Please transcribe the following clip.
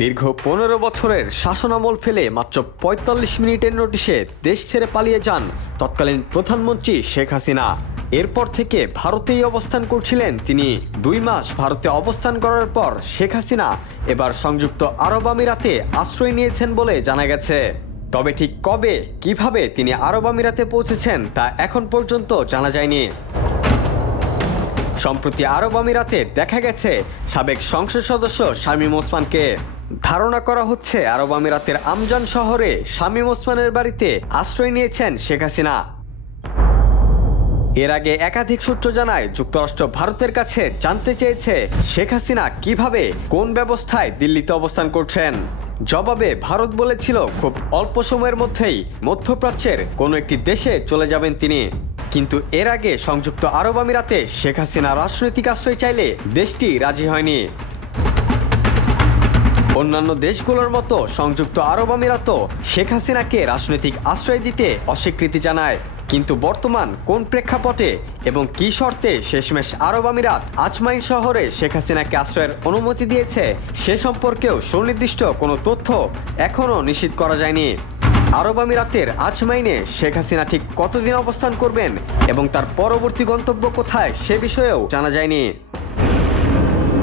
দীর্ঘ পনেরো বছরের শাসনামল ফেলে মাত্র পঁয়তাল্লিশ মিনিটের নোটিশে দেশ ছেড়ে পালিয়ে যান তৎকালীন প্রধানমন্ত্রী শেখ হাসিনা। এরপর থেকে ভারতেই অবস্থান করছিলেন তিনি। দুই মাস ভারতে অবস্থান করার পর শেখ হাসিনা এবার সংযুক্ত আরব আমিরাতে আশ্রয় নিয়েছেন বলে জানা গেছে। তবে ঠিক কবে, কীভাবে তিনি আরব আমিরাতে পৌঁছেছেন তা এখন পর্যন্ত জানা যায়নি। সম্প্রতি আরব আমিরাতে দেখা গেছে সাবেক সংসদ সদস্য শামীম ওসমানকে। ধারণা করা হচ্ছে আরব আমিরাতের আমজান শহরে শামীম ওসমানের বাড়িতে আশ্রয় নিয়েছেন শেখ হাসিনা। এর আগে একাধিক সূত্র জানায় যুক্তরাষ্ট্র ভারতের কাছে জানতে চেয়েছে শেখ হাসিনা কীভাবে কোন ব্যবস্থায় দিল্লিতে অবস্থান করছেন। জবাবে ভারত বলেছিল, খুব অল্প সময়ের মধ্যেই মধ্যপ্রাচ্যের কোনো একটি দেশে চলে যাবেন তিনি। কিন্তু এর আগে সংযুক্ত আরব আমিরাতে শেখ হাসিনা রাজনৈতিক আশ্রয় চাইলে দেশটি রাজি হয়নি। অন্যান্য দেশগুলোর মতো সংযুক্ত আরব আমিরাতও শেখ হাসিনাকে রাজনৈতিক আশ্রয় দিতে অস্বীকৃতি জানায়। কিন্তু বর্তমান কোন প্রেক্ষাপটে এবং কী শর্তে শেষমেশ আরব আমিরাত আজমাইন শহরে শেখ হাসিনাকে আশ্রয়ের অনুমতি দিয়েছে, সে সম্পর্কেও সুনির্দিষ্ট কোনো তথ্য এখনও নিশ্চিত করা যায়নি। আরব আমিরাতের আজমাইনে শেখ হাসিনা ঠিক কতদিন অবস্থান করবেন এবং তার পরবর্তী গন্তব্য কোথায় সে বিষয়েও জানা যায়নি।